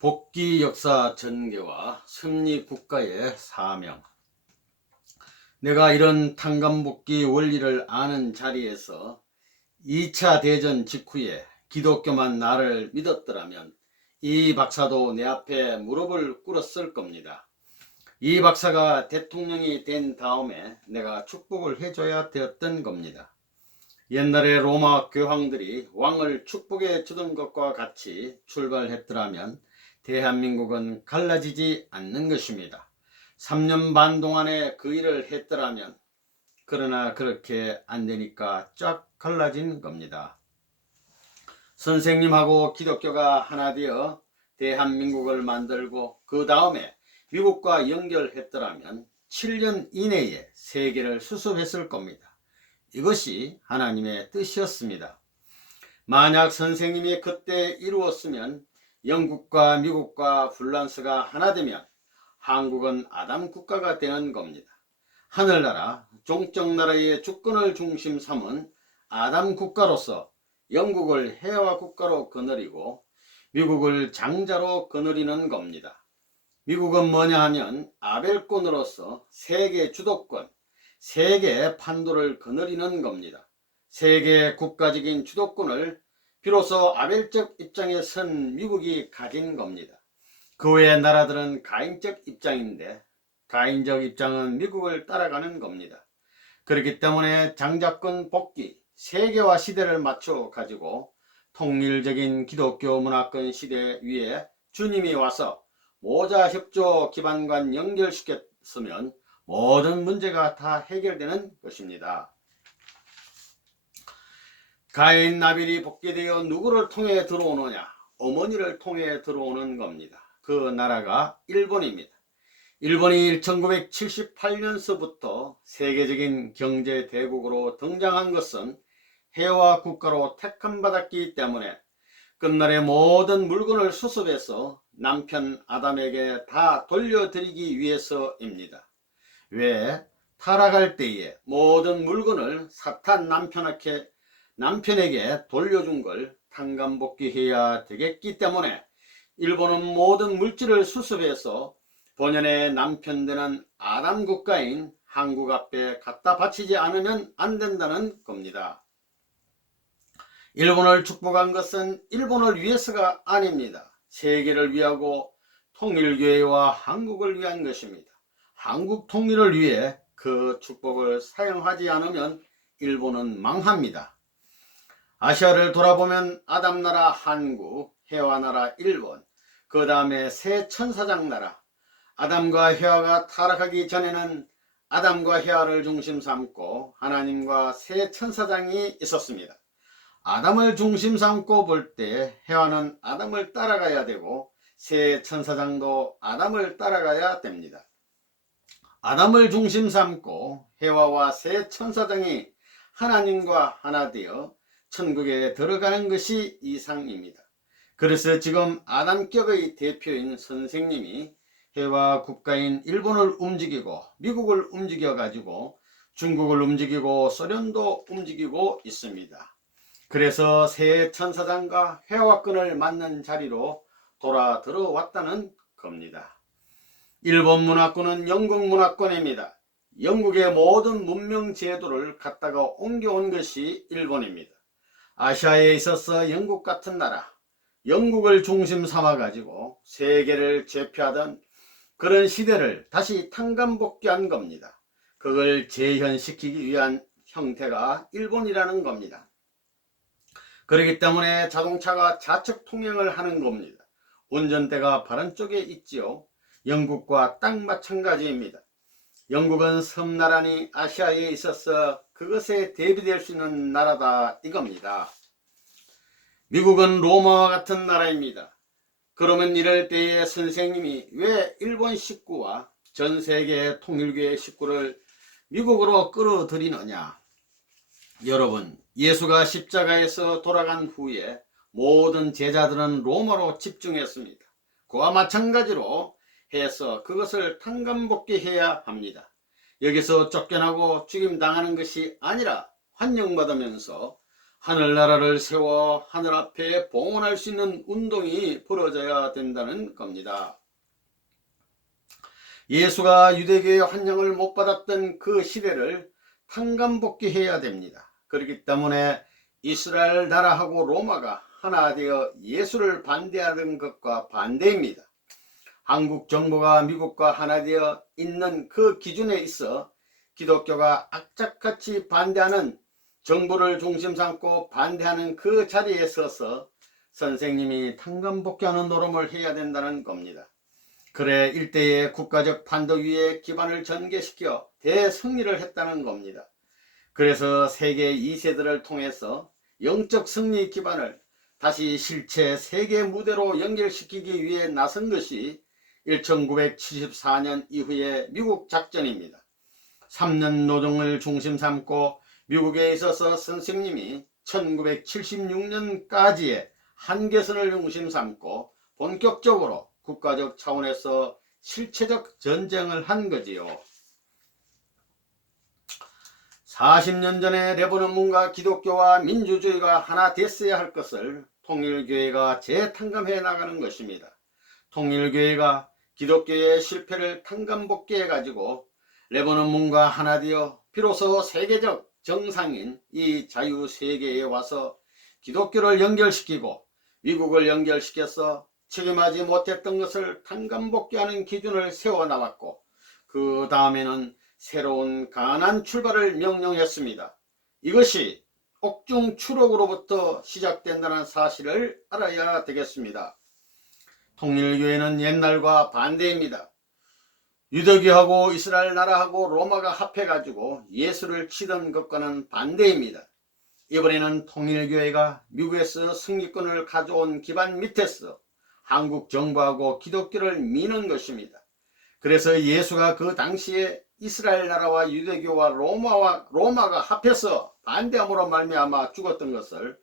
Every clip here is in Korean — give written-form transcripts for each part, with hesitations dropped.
복귀 역사 전개와 승리 국가의 사명. 내가 이런 탄감복귀 원리를 아는 자리에서 2차 대전 직후에 기독교만 나를 믿었더라면 이 박사도 내 앞에 무릎을 꿇었을 겁니다. 이 박사가 대통령이 된 다음에 내가 축복을 해줘야 되었던 겁니다. 옛날에 로마 교황들이 왕을 축복해 주던 것과 같이 출발했더라면 대한민국은 갈라지지 않는 것입니다. 3년 반 동안에 그 일을 했더라면, 그러나 그렇게 안 되니까 쫙 갈라진 겁니다. 선생님하고 기독교가 하나 되어 대한민국을 만들고 그 다음에 미국과 연결했더라면 7년 이내에 세계를 수습했을 겁니다. 이것이 하나님의 뜻이었습니다. 만약 선생님이 그때 이루었으면 영국과 미국과 프랑스가 하나 되면 한국은 아담 국가가 되는 겁니다. 하늘나라, 종적 나라의 주권을 중심 삼은 아담 국가로서 영국을 해와 국가로 거느리고 미국을 장자로 거느리는 겁니다. 미국은 뭐냐 하면 아벨권으로서 세계 주도권, 세계 판도를 거느리는 겁니다. 세계 국가적인 주도권을 비로소 아벨적 입장에 선 미국이 가진 겁니다. 그 외의 나라들은 가인적 입장인데 가인적 입장은 미국을 따라가는 겁니다. 그렇기 때문에 장자권 복귀, 세계화 시대를 맞춰 가지고 통일적인 기독교 문화권 시대 위에 주님이 와서 모자협조 기반과 연결시켰으면 모든 문제가 다 해결되는 것입니다. 가인 나빌이 복귀되어 누구를 통해 들어오느냐? 어머니를 통해 들어오는 겁니다. 그 나라가 일본입니다. 일본이 1978년서부터 세계적인 경제 대국으로 등장한 것은 해와 국가로 택함받았기 때문에 끝날에 모든 물건을 수습해서 남편 아담에게 다 돌려드리기 위해서입니다. 왜? 타락할 때에 모든 물건을 사탄 남편에게 돌려준 걸 탄감복귀해야 되겠기 때문에 일본은 모든 물질을 수습해서 본연의 남편 되는 아담 국가인 한국 앞에 갖다 바치지 않으면 안 된다는 겁니다. 일본을 축복한 것은 일본을 위해서가 아닙니다. 세계를 위하고 통일교회와 한국을 위한 것입니다. 한국 통일을 위해 그 축복을 사용하지 않으면 일본은 망합니다. 아시아를 돌아보면 아담나라 한국, 해와나라 일본, 그 다음에 새 천사장 나라, 아담과 해와가 타락하기 전에는 아담과 해와를 중심 삼고 하나님과 새 천사장이 있었습니다. 아담을 중심 삼고 볼 때 해와는 아담을 따라가야 되고 새 천사장도 아담을 따라가야 됩니다. 아담을 중심 삼고 해와와 새 천사장이 하나님과 하나 되어 천국에 들어가는 것이 이상입니다. 그래서 지금 아담격의 대표인 선생님이 해와 국가인 일본을 움직이고 미국을 움직여 가지고 중국을 움직이고 소련도 움직이고 있습니다. 그래서 새 천사장과 해와권을 맞는 자리로 돌아 들어왔다는 겁니다. 일본 문화권은 영국 문화권입니다. 영국의 모든 문명 제도를 갖다가 옮겨온 것이 일본입니다. 아시아에 있어서 영국 같은 나라, 영국을 중심 삼아 가지고 세계를 제패하던 그런 시대를 다시 탄감복귀한 겁니다. 그걸 재현시키기 위한 형태가 일본이라는 겁니다. 그렇기 때문에 자동차가 좌측 통행을 하는 겁니다. 운전대가 바른 쪽에 있지요. 영국과 딱 마찬가지입니다. 영국은 섬나라니 아시아에 있어서 그것에 대비될 수 있는 나라다 이겁니다. 미국은 로마와 같은 나라입니다. 그러면 이럴 때에 선생님이 왜 일본 식구와 전 세계 통일교회 식구를 미국으로 끌어들이느냐? 여러분, 예수가 십자가에서 돌아간 후에 모든 제자들은 로마로 집중했습니다. 그와 마찬가지로 해서 그것을 탄감복귀해야 합니다. 여기서 쫓겨나고 죽임당하는 것이 아니라 환영받으면서 하늘나라를 세워 하늘 앞에 봉헌할 수 있는 운동이 벌어져야 된다는 겁니다. 예수가 유대교의 환영을 못 받았던 그 시대를 탕감복귀해야 됩니다. 그렇기 때문에 이스라엘 나라하고 로마가 하나 되어 예수를 반대하는 것과 반대입니다. 한국 정부가 미국과 하나 되어 있는 그 기준에 있어 기독교가 악착같이 반대하는, 정부를 중심 삼고 반대하는 그 자리에 서서 선생님이 탕감복귀하는 노름을 해야 된다는 겁니다. 그래 일대의 국가적 판도 위에 기반을 전개시켜 대승리를 했다는 겁니다. 그래서 세계 2세들을 통해서 영적 승리 기반을 다시 실체 세계 무대로 연결시키기 위해 나선 것이 1974년 이후의 미국 작전입니다. 3년 노동을 중심 삼고 미국에 있어서 선생님이 1976년까지의 한계선을 중심 삼고 본격적으로 국가적 차원에서 실체적 전쟁을 한 거지요. 40년 전에 레버넌문과 기독교와 민주주의가 하나 됐어야 할 것을 통일교회가 재탕감해 나가는 것입니다. 통일교회가 기독교의 실패를 탕감복귀해 가지고 레버넌문과 하나 되어 비로소 세계적 정상인 이 자유세계에 와서 기독교를 연결시키고 미국을 연결시켜서 책임하지 못했던 것을 탕감복귀하는 기준을 세워나왔고, 그 다음에는 새로운 강한 출발을 명령했습니다. 이것이 옥중 추록으로부터 시작된다는 사실을 알아야 되겠습니다. 통일교회는 옛날과 반대입니다. 유대교하고 이스라엘 나라하고 로마가 합해가지고 예수를 치던 것과는 반대입니다. 이번에는 통일교회가 미국에서 승리권을 가져온 기반 밑에서 한국 정부하고 기독교를 미는 것입니다. 그래서 예수가 그 당시에 이스라엘 나라와 유대교와 로마가 합해서 반대함으로 말미암아 죽었던 것을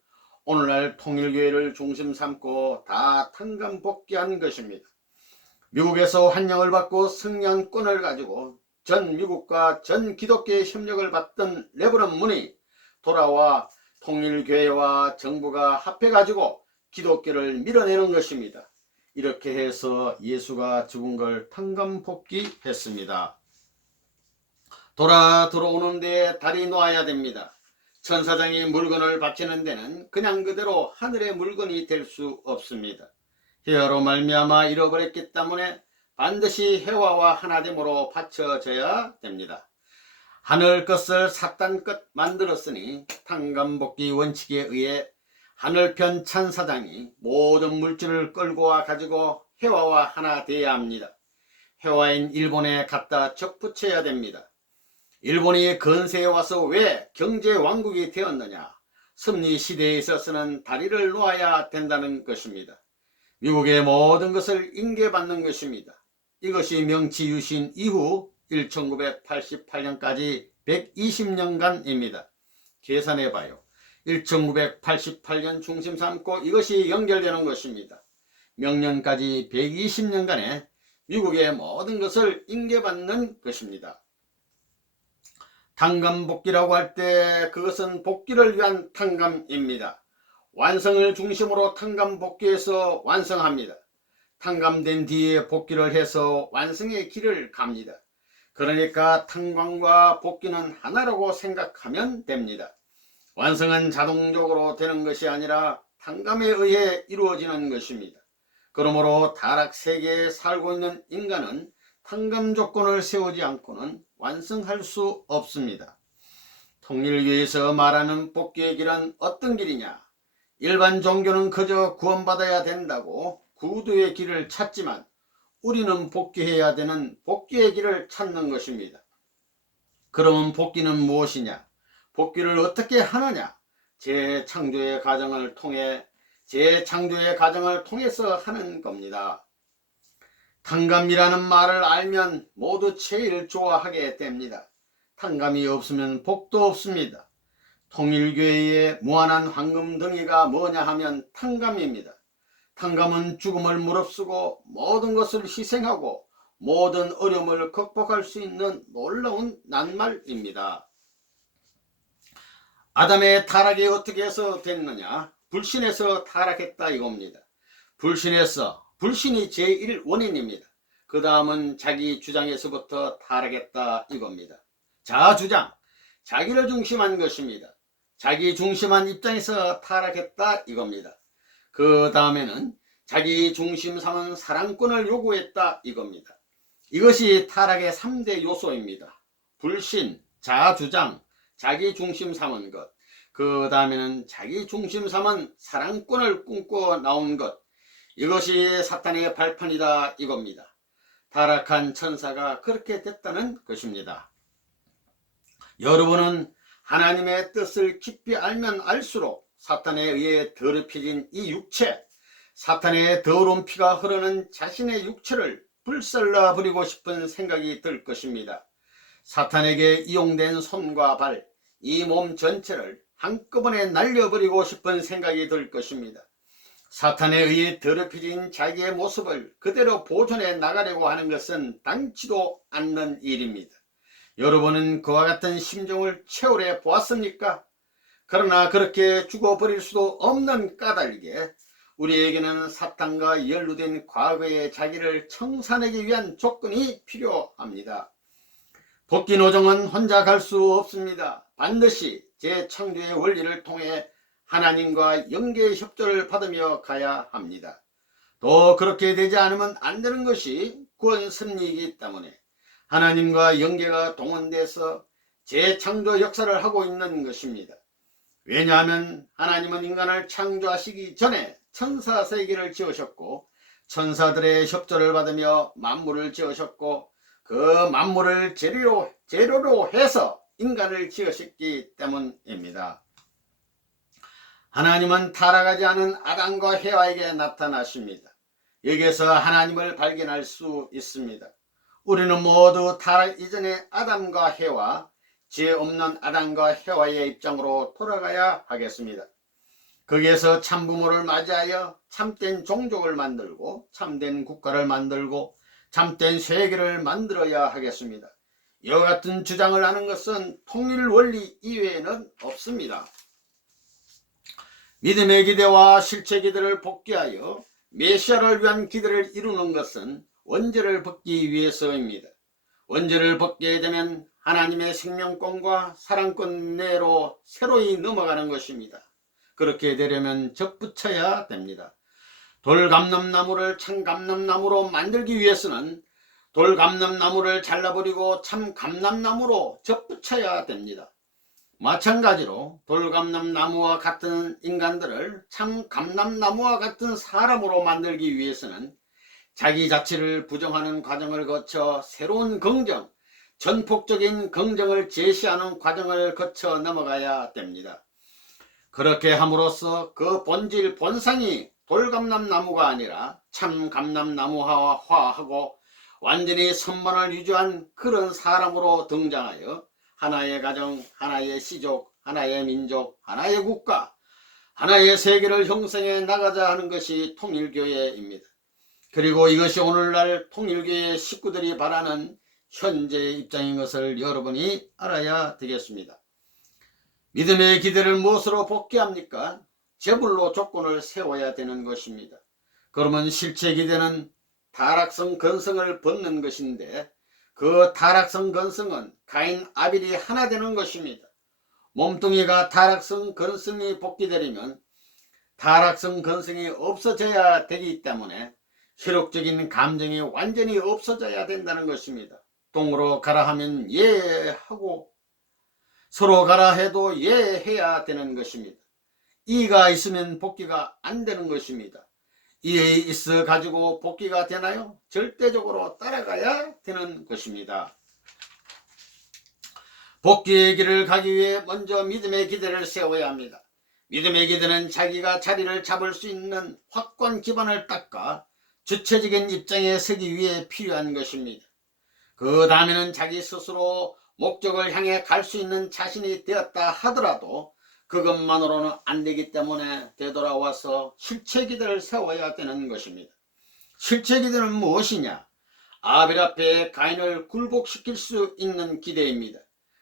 오늘날 통일교회를 중심 삼고 다 탕감복귀한 것입니다. 미국에서 환영을 받고 승리한 권을 가지고 전 미국과 전 기독교의 협력을 받던 레버넌문이 돌아와 통일교회와 정부가 합해가지고 기독교를 밀어내는 것입니다. 이렇게 해서 예수가 죽은 걸 탕감복귀했습니다. 들어오는 데에 달이 놓아야 됩니다. 천사장이 물건을 바치는 데는 그냥 그대로 하늘의 물건이 될 수 없습니다. 해와로 말미암아 잃어버렸기 때문에 반드시 해와와 하나됨으로 바쳐져야 됩니다. 하늘 것을 사탄 것 만들었으니 탕감복귀 원칙에 의해 하늘편 천사장이 모든 물질을 끌고 와 가지고 해와와 하나 되어야 합니다. 해와인 일본에 갖다 접붙여야 됩니다. 일본이 근세에 와서 왜 경제왕국이 되었느냐? 섭리시대에 있어서는 다리를 놓아야 된다는 것입니다. 미국의 모든 것을 인계받는 것입니다. 이것이 명치유신 이후 1988년까지 120년간입니다. 계산해봐요. 1988년 중심 삼고 이것이 연결되는 것입니다. 명년까지 120년간에 미국의 모든 것을 인계받는 것입니다. 탕감복귀라고 할 때 그것은 복귀를 위한 탕감입니다. 완성을 중심으로 탕감복귀해서 완성합니다. 탕감된 뒤에 복귀를 해서 완성의 길을 갑니다. 그러니까 탕감과 복귀는 하나라고 생각하면 됩니다. 완성은 자동적으로 되는 것이 아니라 탕감에 의해 이루어지는 것입니다. 그러므로 타락 세계에 살고 있는 인간은 탕감 조건을 세우지 않고는 완성할 수 없습니다. 통일교에서 말하는 복귀의 길은 어떤 길이냐? 일반 종교는 그저 구원받아야 된다고 구두의 길을 찾지만 우리는 복귀해야 되는 복귀의 길을 찾는 것입니다. 그러면 복귀는 무엇이냐? 복귀를 어떻게 하느냐? 재창조의 과정을 통해서 하는 겁니다. 탕감이라는 말을 알면 모두 제일 좋아하게 됩니다. 탕감이 없으면 복도 없습니다. 통일교회의 무한한 황금덩이가 뭐냐 하면 탕감입니다. 탕감은 죽음을 무릅쓰고 모든 것을 희생하고 모든 어려움을 극복할 수 있는 놀라운 낱말입니다. 아담의 타락이 어떻게 해서 됐느냐? 불신에서 타락했다 이겁니다. 불신이 제1 원인입니다. 그 다음은 자기 주장에서부터 타락했다 이겁니다. 자주장, 자기를 중심한 것입니다. 자기 중심한 입장에서 타락했다 이겁니다. 그 다음에는 자기 중심 삼은 사랑권을 요구했다 이겁니다. 이것이 타락의 3대 요소입니다. 불신, 자주장, 자기 중심 삼은 것, 그 다음에는 자기 중심 삼은 사랑권을 꿈꿔 나온 것, 이것이 사탄의 발판이다 이겁니다. 타락한 천사가 그렇게 됐다는 것입니다. 여러분은 하나님의 뜻을 깊이 알면 알수록 사탄에 의해 더럽혀진 이 육체, 사탄의 더러운 피가 흐르는 자신의 육체를 불살라 버리고 싶은 생각이 들 것입니다. 사탄에게 이용된 손과 발, 이 몸 전체를 한꺼번에 날려버리고 싶은 생각이 들 것입니다. 사탄에 의해 더럽혀진 자기의 모습을 그대로 보존해 나가려고 하는 것은 당치도 않는 일입니다. 여러분은 그와 같은 심정을 최오래 보았습니까? 그러나 그렇게 죽어버릴 수도 없는 까닭에 우리에게는 사탄과 연루된 과거의 자기를 청산하기 위한 조건이 필요합니다. 복귀 노정은 혼자 갈 수 없습니다. 반드시 재창조의 원리를 통해 하나님과 영계의 협조를 받으며 가야 합니다. 또 그렇게 되지 않으면 안 되는 것이 구원 섭리이기 때문에 하나님과 영계가 동원돼서 재창조 역사를 하고 있는 것입니다. 왜냐하면 하나님은 인간을 창조하시기 전에 천사 세계를 지으셨고 천사들의 협조를 받으며 만물을 지으셨고 그 만물을 재료로 해서 인간을 지으셨기 때문입니다. 하나님은 타락하지 않은 아담과 해와에게 나타나십니다. 여기에서 하나님을 발견할 수 있습니다. 우리는 모두 타락 이전의 아담과 해와, 죄 없는 아담과 해와의 입장으로 돌아가야 하겠습니다. 거기에서 참부모를 맞이하여 참된 종족을 만들고 참된 국가를 만들고 참된 세계를 만들어야 하겠습니다. 이와 같은 주장을 하는 것은 통일 원리 이외에는 없습니다. 믿음의 기대와 실체 기대를 복귀하여 메시아를 위한 기대를 이루는 것은 원죄를 벗기 위해서입니다. 원죄를 벗게 되면 하나님의 생명권과 사랑권 내로 새로이 넘어가는 것입니다. 그렇게 되려면 접붙여야 됩니다. 돌감람나무를 참감람나무로 만들기 위해서는 돌감람나무를 잘라버리고 참감람나무로 접붙여야 됩니다. 마찬가지로 돌감람나무와 같은 인간들을 참감람나무와 같은 사람으로 만들기 위해서는 자기 자체를 부정하는 과정을 거쳐 새로운 긍정, 전폭적인 긍정을 제시하는 과정을 거쳐 넘어가야 됩니다. 그렇게 함으로써 그 본질 본상이 돌감람나무가 아니라 참감람나무화하고 완전히 선반을 유지한 그런 사람으로 등장하여 하나의 가정, 하나의 시족, 하나의 민족, 하나의 국가, 하나의 세계를 형성해 나가자 하는 것이 통일교회입니다. 그리고 이것이 오늘날 통일교회 식구들이 바라는 현재의 입장인 것을 여러분이 알아야 되겠습니다. 믿음의 기대를 무엇으로 복귀합니까? 제불로 조건을 세워야 되는 것입니다. 그러면 실체 기대는 타락성 근성을 벗는 것인데 그 타락성 근성은 가인 아벨이 하나 되는 것입니다. 몸뚱이가 타락성 근성이 복귀되려면 타락성 근성이 없어져야 되기 때문에 혈육적인 감정이 완전히 없어져야 된다는 것입니다. 똥으로 가라 하면 예하고 서로 가라 해도 예해야 되는 것입니다. 이가 있으면 복귀가 안 되는 것입니다. 이에 있어 가지고 복귀가 되나요? 절대적으로 따라가야 되는 것입니다. 복귀의 길을 가기 위해 먼저 믿음의 기대를 세워야 합니다. 믿음의 기대는 자기가 자리를 잡을 수 있는 확고한 기반을 닦아 주체적인 입장에 서기 위해 필요한 것입니다. 그 다음에는 자기 스스로 목적을 향해 갈 수 있는 자신이 되었다 하더라도 그것만으로는 안 되기 때문에 되돌아와서 실체 기대를 세워야 되는 것입니다. 실체 기대는 무엇이냐? 아벨 앞에 가인을 굴복시킬 수 있는 기대입니다.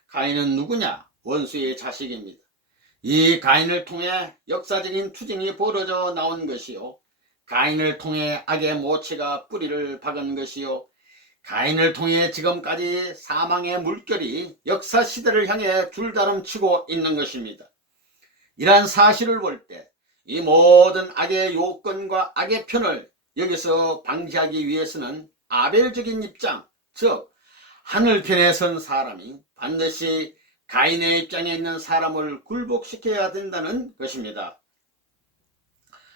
가인은 누구냐? 원수의 자식입니다. 이 가인을 통해 역사적인 투쟁이 벌어져 나온 것이요, 가인을 통해 악의 모체가 뿌리를 박은 것이요, 가인을 통해 지금까지 사망의 물결이 역사 시대를 향해 줄다름치고 있는 것입니다. 이러한 사실을 볼 때 이 모든 악의 요건과 악의 편을 여기서 방지하기 위해서는 아벨적인 입장, 즉 하늘편에 선 사람이 반드시 가인의 입장에 있는 사람을 굴복시켜야 된다는 것입니다.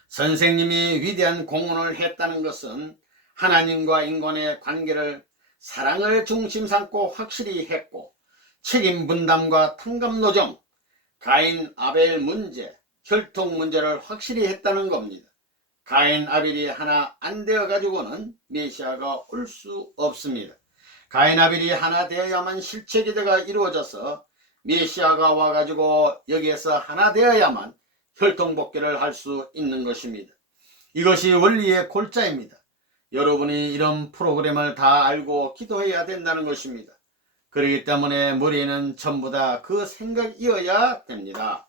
선생님이 위대한 공헌을 했다는 것은 하나님과 인간의 관계를 사랑을 중심 삼고 확실히 했고, 책임 분담과 탕감 노정, 가인 아벨 문제, 혈통 문제를 확실히 했다는 겁니다. 가인 아벨이 하나 안 되어 가지고는 메시아가 올 수 없습니다. 가인 아벨이 하나 되어야만 실체 기대가 이루어져서 메시아가 와가지고 여기에서 하나 되어야만 혈통 복귀를 할 수 있는 것입니다. 이것이 원리의 골자입니다. 여러분이 이런 프로그램을 다 알고 기도해야 된다는 것입니다. 그렇기 때문에 머리에는 전부 다 그 생각이어야 됩니다.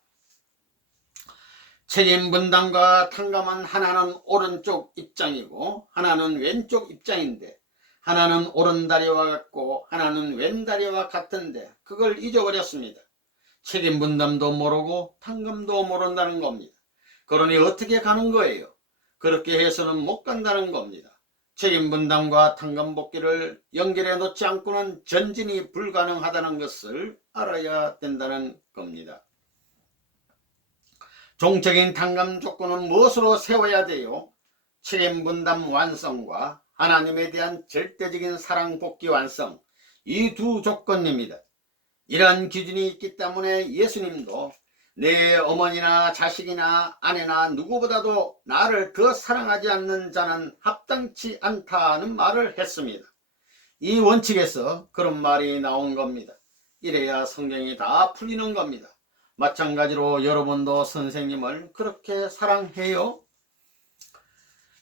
책임 분담과 탕감은 하나는 오른쪽 입장이고 하나는 왼쪽 입장인데, 하나는 오른다리와 같고 하나는 왼다리와 같은데 그걸 잊어버렸습니다. 책임 분담도 모르고 탕감도 모른다는 겁니다. 그러니 어떻게 가는 거예요? 그렇게 해서는 못 간다는 겁니다. 책임 분담과 탕감 복귀를 연결해 놓지 않고는 전진이 불가능하다는 것을 알아야 된다는 겁니다. 종적인 탕감 조건은 무엇으로 세워야 돼요? 책임 분담 완성과 하나님에 대한 절대적인 사랑 복귀 완성, 이 두 조건입니다. 이러한 기준이 있기 때문에 예수님도 내 어머니나 자식이나 아내나 누구보다도 나를 더 사랑하지 않는 자는 합당치 않다는 말을 했습니다. 이 원칙에서 그런 말이 나온 겁니다. 이래야 성경이 다 풀리는 겁니다. 마찬가지로 여러분도 선생님을 그렇게 사랑해요?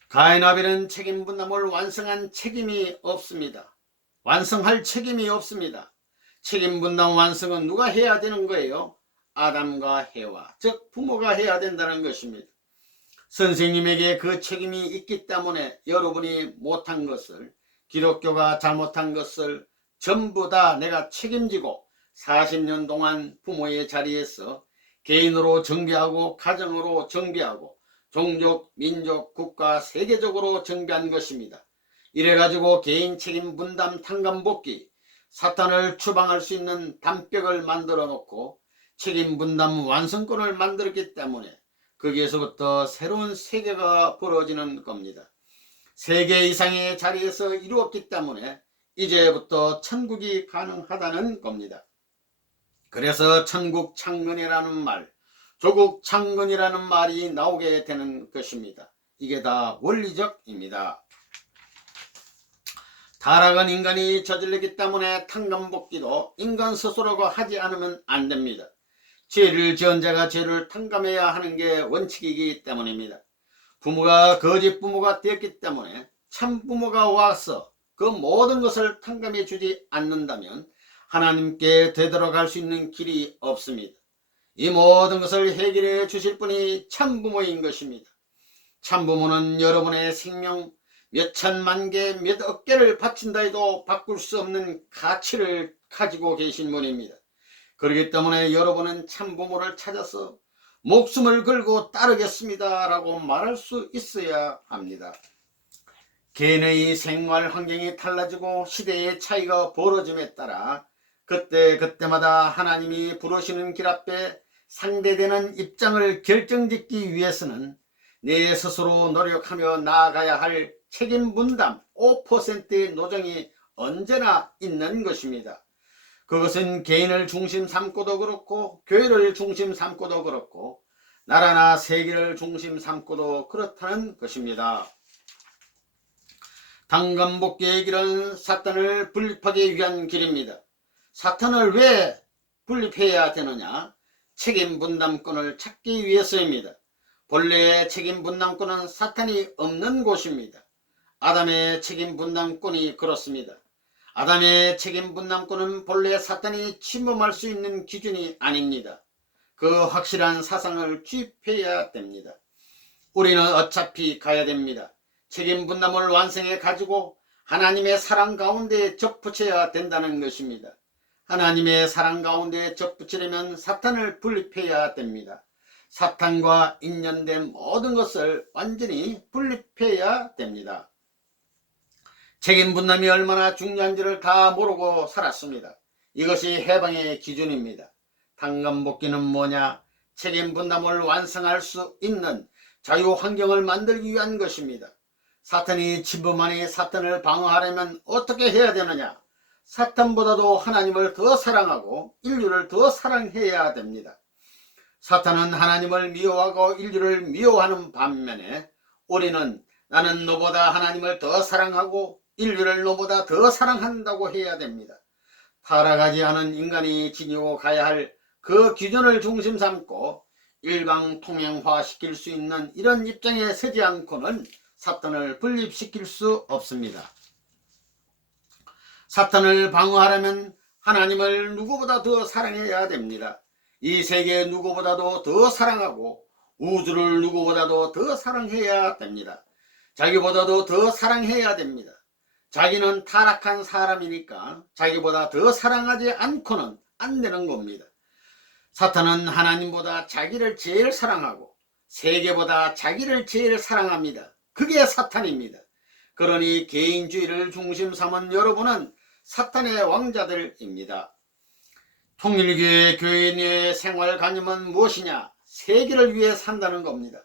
가인 아벨은 책임 분담을 완성한 책임이 없습니다. 완성할 책임이 없습니다. 책임 분담 완성은 누가 해야 되는 거예요? 아담과 해와, 즉 부모가 해야 된다는 것입니다. 선생님에게 그 책임이 있기 때문에 여러분이 못한 것을, 기독교가 잘못한 것을 전부 다 내가 책임지고 40년 동안 부모의 자리에서 개인으로 정비하고 가정으로 정비하고 종족, 민족, 국가, 세계적으로 정비한 것입니다. 이래가지고 개인 책임 분담 탕감 복귀, 사탄을 추방할 수 있는 담벽을 만들어 놓고 책임 분담 완성권을 만들었기 때문에 거기에서부터 새로운 세계가 벌어지는 겁니다. 세계 이상의 자리에서 이루었기 때문에 이제부터 천국이 가능하다는 겁니다. 그래서 천국 창건이라는 말, 조국 창건이라는 말이 나오게 되는 것입니다. 이게 다 원리적입니다. 타락은 인간이 저질렀기 때문에 탕감복귀도 인간 스스로가 하지 않으면 안 됩니다. 죄를 지은 자가 죄를 탕감해야 하는 게 원칙이기 때문입니다. 부모가 거짓 부모가 되었기 때문에 참 부모가 와서 그 모든 것을 탕감해 주지 않는다면 하나님께 되돌아갈 수 있는 길이 없습니다. 이 모든 것을 해결해 주실 분이 참 부모인 것입니다. 참 부모는 여러분의 생명 몇 천만 개, 몇 억 개를 바친다 해도 바꿀 수 없는 가치를 가지고 계신 분입니다. 그렇기 때문에 여러분은 참 부모를 찾아서 목숨을 걸고 따르겠습니다 라고 말할 수 있어야 합니다. 개인의 생활 환경이 달라지고 시대의 차이가 벌어짐에 따라 그때마다 하나님이 부르시는 길 앞에 상대되는 입장을 결정짓기 위해서는 내 스스로 노력하며 나아가야 할 책임 분담 5%의 노정이 언제나 있는 것입니다. 그것은 개인을 중심 삼고도 그렇고 교회를 중심 삼고도 그렇고 나라나 세계를 중심 삼고도 그렇다는 것입니다. 탕감복귀의 길은 사탄을 분립하기 위한 길입니다. 사탄을 왜 분립해야 되느냐? 책임 분담권을 찾기 위해서입니다. 본래의 책임 분담권은 사탄이 없는 곳입니다. 아담의 책임 분담권이 그렇습니다. 아담의 책임 분담권은 본래 사탄이 침범할 수 있는 기준이 아닙니다. 그 확실한 사상을 주입해야 됩니다. 우리는 어차피 가야 됩니다. 책임 분담을 완성해 가지고 하나님의 사랑 가운데 접붙여야 된다는 것입니다. 하나님의 사랑 가운데 접붙이려면 사탄을 분립해야 됩니다. 사탄과 인연된 모든 것을 완전히 분립해야 됩니다. 책임 분담이 얼마나 중요한지를 다 모르고 살았습니다. 이것이 해방의 기준입니다. 탕감복귀는 뭐냐? 책임 분담을 완성할 수 있는 자유 환경을 만들기 위한 것입니다. 사탄이 침범하니 사탄을 방어하려면 어떻게 해야 되느냐? 사탄보다도 하나님을 더 사랑하고 인류를 더 사랑해야 됩니다. 사탄은 하나님을 미워하고 인류를 미워하는 반면에 우리는 나는 너보다 하나님을 더 사랑하고 인류를 너보다 더 사랑한다고 해야 됩니다. 타락하지 않은 인간이 지니고 가야 할 그 기준을 중심 삼고 일방통행화시킬 수 있는 이런 입장에 서지 않고는 사탄을 분립시킬 수 없습니다. 사탄을 방어하려면 하나님을 누구보다 더 사랑해야 됩니다. 이 세계 누구보다도 더 사랑하고 우주를 누구보다도 더 사랑해야 됩니다. 자기보다도 더 사랑해야 됩니다. 자기는 타락한 사람이니까 자기보다 더 사랑하지 않고는 안 되는 겁니다. 사탄은 하나님보다 자기를 제일 사랑하고 세계보다 자기를 제일 사랑합니다. 그게 사탄입니다. 그러니 개인주의를 중심 삼은 여러분은 사탄의 왕자들입니다. 통일교회 교인의 생활관념은 무엇이냐? 세계를 위해 산다는 겁니다.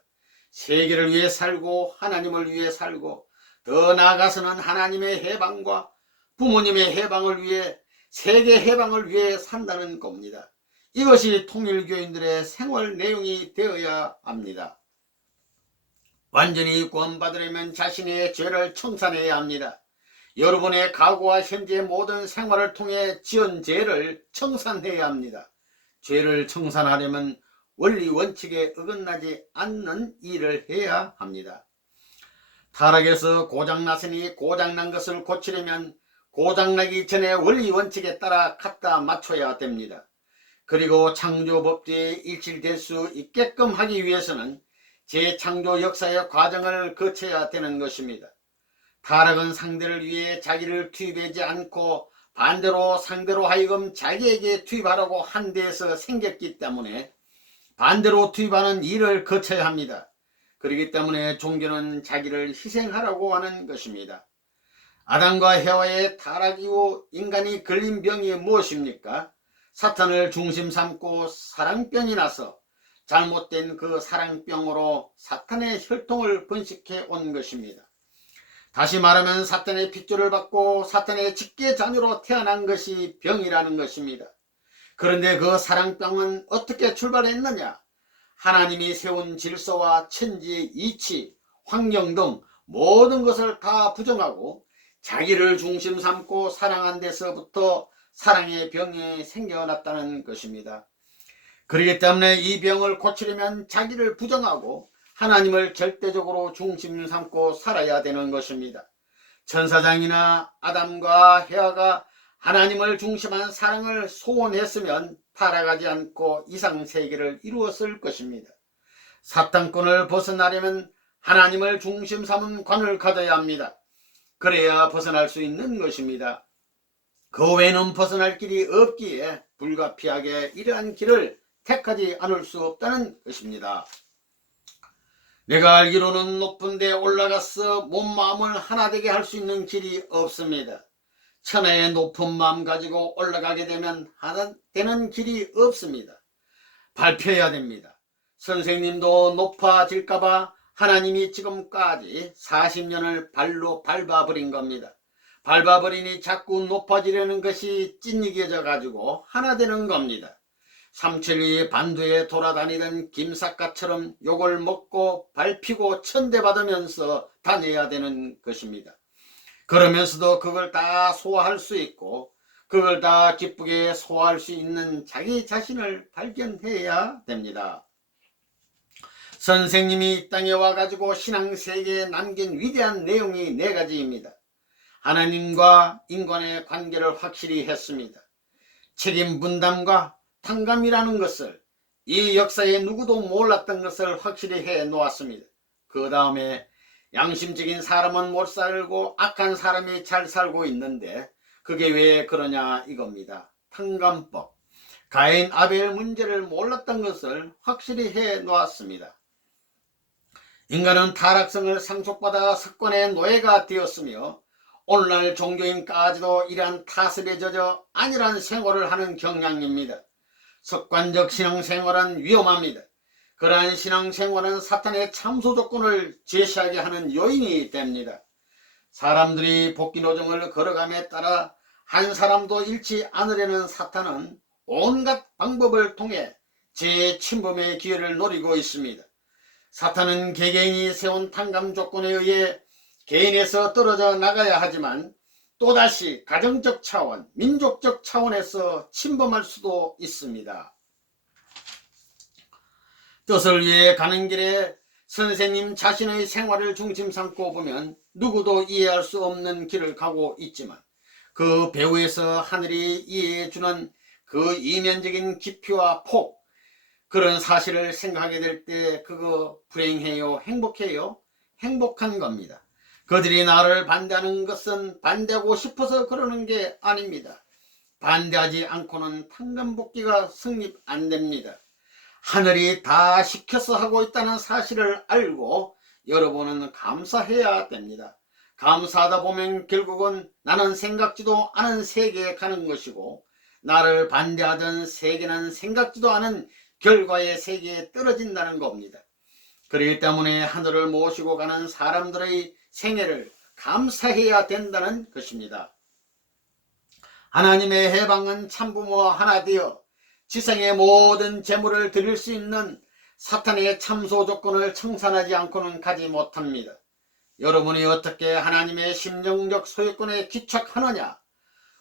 세계를 위해 살고 하나님을 위해 살고 더 나아가서는 하나님의 해방과 부모님의 해방을 위해 세계 해방을 위해 산다는 겁니다. 이것이 통일교인들의 생활 내용이 되어야 합니다. 완전히 구원받으려면 자신의 죄를 청산해야 합니다. 여러분의 과거와 현재 모든 생활을 통해 지은 죄를 청산해야 합니다. 죄를 청산하려면 원리 원칙에 어긋나지 않는 일을 해야 합니다. 타락에서 고장났으니 고장난 것을 고치려면 고장나기 전에 원리 원칙에 따라 갖다 맞춰야 됩니다. 그리고 창조법제에 일치될 수 있게끔 하기 위해서는 재창조 역사의 과정을 거쳐야 되는 것입니다. 타락은 상대를 위해 자기를 투입하지 않고 반대로 상대로 하여금 자기에게 투입하라고 한 데에서 생겼기 때문에 반대로 투입하는 일을 거쳐야 합니다. 그렇기 때문에 종교는 자기를 희생하라고 하는 것입니다. 아담과 해와의 타락 이후 인간이 걸린 병이 무엇입니까? 사탄을 중심 삼고 사랑병이 나서 잘못된 그 사랑병으로 사탄의 혈통을 번식해 온 것입니다. 다시 말하면 사탄의 핏줄을 받고 사탄의 직계자녀로 태어난 것이 병이라는 것입니다. 그런데 그 사랑병은 어떻게 출발했느냐? 하나님이 세운 질서와 천지의 이치, 환경 등 모든 것을 다 부정하고 자기를 중심 삼고 사랑한 데서부터 사랑의 병이 생겨났다는 것입니다. 그렇기 때문에 이 병을 고치려면 자기를 부정하고 하나님을 절대적으로 중심 삼고 살아야 되는 것입니다. 천사장이나 아담과 헤아가 하나님을 중심한 사랑을 소원했으면 타락하지 않고 이상세계를 이루었을 것입니다. 사탄권을 벗어나려면 하나님을 중심 삼은 관을 가져야 합니다. 그래야 벗어날 수 있는 것입니다. 그 외에는 벗어날 길이 없기에 불가피하게 이러한 길을 택하지 않을 수 없다는 것입니다. 내가 알기로는 높은 데 올라가서 몸 마음을 하나 되게 할 수 있는 길이 없습니다. 천하의 높은 마음 가지고 올라가게 되면 하나 되는 길이 없습니다. 밟혀야 됩니다. 선생님도 높아질까봐 하나님이 지금까지 40년을 발로 밟아버린 겁니다. 밟아버리니 자꾸 높아지려는 것이 찐이겨져 가지고 하나 되는 겁니다. 삼천리 반도에 돌아다니던 김삿갓처럼 욕을 먹고 밟히고 천대받으면서 다녀야 되는 것입니다. 그러면서도 그걸 다 소화할 수 있고 그걸 다 기쁘게 소화할 수 있는 자기 자신을 발견해야 됩니다. 선생님이 이 땅에 와가지고 신앙세계에 남긴 위대한 내용이 4가지입니다. 하나님과 인간의 관계를 확실히 했습니다. 책임 분담과 탕감이라는 것을 이 역사에 누구도 몰랐던 것을 확실히 해 놓았습니다. 그 다음에 양심적인 사람은 못 살고 악한 사람이 잘 살고 있는데 그게 왜 그러냐 이겁니다. 탕감법. 가인 아벨 문제를 몰랐던 것을 확실히 해 놓았습니다. 인간은 타락성을 상속받아 습관의 노예가 되었으며 오늘날 종교인까지도 이러한 타습에 젖어 안일한 생활을 하는 경향입니다. 습관적 신앙생활은 위험합니다. 그러한 신앙생활은 사탄의 참소 조건을 제시하게 하는 요인이 됩니다. 사람들이 복귀노정을 걸어감에 따라 한 사람도 잃지 않으려는 사탄은 온갖 방법을 통해 재침범의 기회를 노리고 있습니다. 사탄은 개개인이 세운 탕감 조건에 의해 개인에서 떨어져 나가야 하지만 또다시 가정적 차원, 민족적 차원에서 침범할 수도 있습니다. 뜻을 위해 가는 길에 선생님 자신의 생활을 중심 삼고 보면 누구도 이해할 수 없는 길을 가고 있지만 그 배후에서 하늘이 이해해주는 그 이면적인 깊이와 폭, 그런 사실을 생각하게 될 때 그거 불행해요? 행복해요? 행복한 겁니다. 그들이 나를 반대하는 것은 반대하고 싶어서 그러는 게 아닙니다. 반대하지 않고는 탕감복귀가 성립 안 됩니다. 하늘이 다 시켜서 하고 있다는 사실을 알고 여러분은 감사해야 됩니다. 감사하다 보면 결국은 나는 생각지도 않은 세계에 가는 것이고 나를 반대하던 세계는 생각지도 않은 결과의 세계에 떨어진다는 겁니다. 그렇기 때문에 하늘을 모시고 가는 사람들의 생애를 감사해야 된다는 것입니다. 하나님의 해방은 참부모와 하나 되어 지상의 모든 재물을 드릴 수 있는 사탄의 참소 조건을 청산하지 않고는 가지 못합니다. 여러분이 어떻게 하나님의 심령적 소유권에 기착하느냐?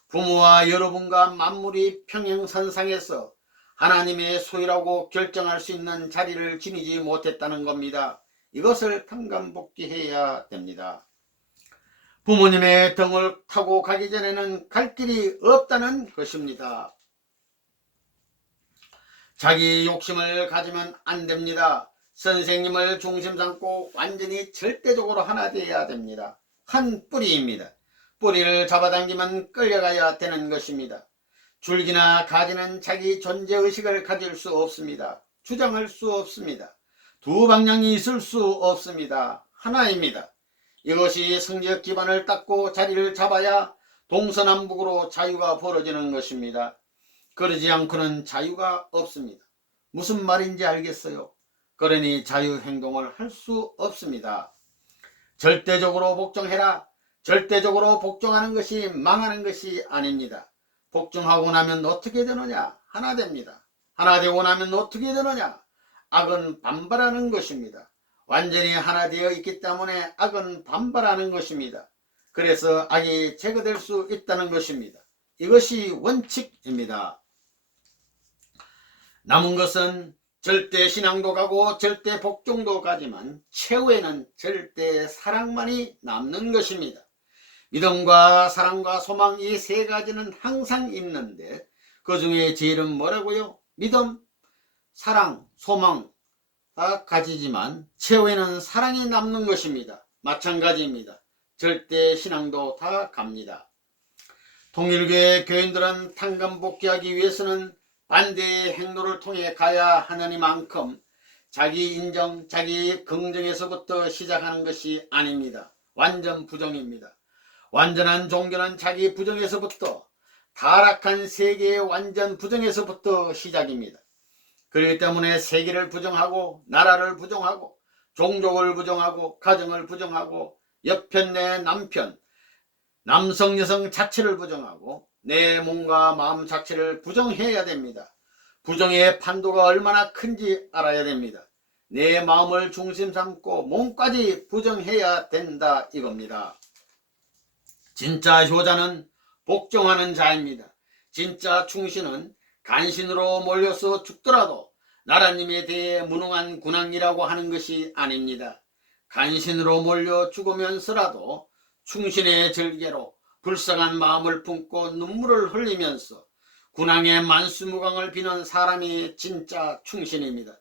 부모와 여러분과 만물이 평행선상에서 하나님의 소유라고 결정할 수 있는 자리를 지니지 못했다는 겁니다. 이것을 탕감복귀해야 됩니다. 부모님의 등을 타고 가기 전에는 갈 길이 없다는 것입니다. 자기 욕심을 가지면 안 됩니다. 선생님을 중심 삼고 완전히 절대적으로 하나 되어야 됩니다. 한 뿌리입니다. 뿌리를 잡아당기면 끌려가야 되는 것입니다. 줄기나 가지는 자기 존재의식을 가질 수 없습니다. 주장할 수 없습니다. 두 방향이 있을 수 없습니다. 하나입니다. 이것이 성적 기반을 닦고 자리를 잡아야 동서남북으로 자유가 벌어지는 것입니다. 그러지 않고는 자유가 없습니다. 무슨 말인지 알겠어요? 그러니 자유행동을 할 수 없습니다. 절대적으로 복종해라. 절대적으로 복종하는 것이 망하는 것이 아닙니다. 복종하고 나면 어떻게 되느냐? 하나 됩니다. 하나 되고 나면 어떻게 되느냐? 악은 반발하는 것입니다. 완전히 하나 되어 있기 때문에 악은 반발하는 것입니다. 그래서 악이 제거될 수 있다는 것입니다. 이것이 원칙입니다. 남은 것은 절대 신앙도 가고 절대 복종도 가지만 최후에는 절대 사랑만이 남는 것입니다. 믿음과 사랑과 소망 이 세 가지는 항상 있는데 그 중에 제일은 뭐라고요? 믿음, 사랑, 소망 다 가지지만 최후에는 사랑이 남는 것입니다. 마찬가지입니다. 절대 신앙도 다 갑니다. 통일교회 교인들은 탕감복귀하기 위해서는 반대의 행로를 통해 가야 하느니만큼 자기 인정, 자기 긍정에서부터 시작하는 것이 아닙니다. 완전 부정입니다. 완전한 종교는 자기 부정에서부터, 타락한 세계의 완전 부정에서부터 시작입니다. 그렇기 때문에 세계를 부정하고 나라를 부정하고 종족을 부정하고 가정을 부정하고 옆편 내 남편, 남성 여성 자체를 부정하고 내 몸과 마음 자체를 부정해야 됩니다. 부정의 판도가 얼마나 큰지 알아야 됩니다. 내 마음을 중심 삼고 몸까지 부정해야 된다 이겁니다. 진짜 효자는 복종하는 자입니다. 진짜 충신은 간신으로 몰려서 죽더라도 나라님에 대해 무능한 군왕이라고 하는 것이 아닙니다. 간신으로 몰려 죽으면서라도 충신의 절개로 불쌍한 마음을 품고 눈물을 흘리면서 군왕의 만수무강을 비는 사람이 진짜 충신입니다.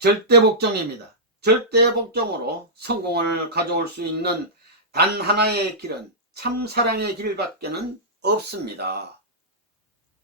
절대 복종입니다. 절대 복종으로 성공을 가져올 수 있는 단 하나의 길은 참 사랑의 길밖에는 없습니다.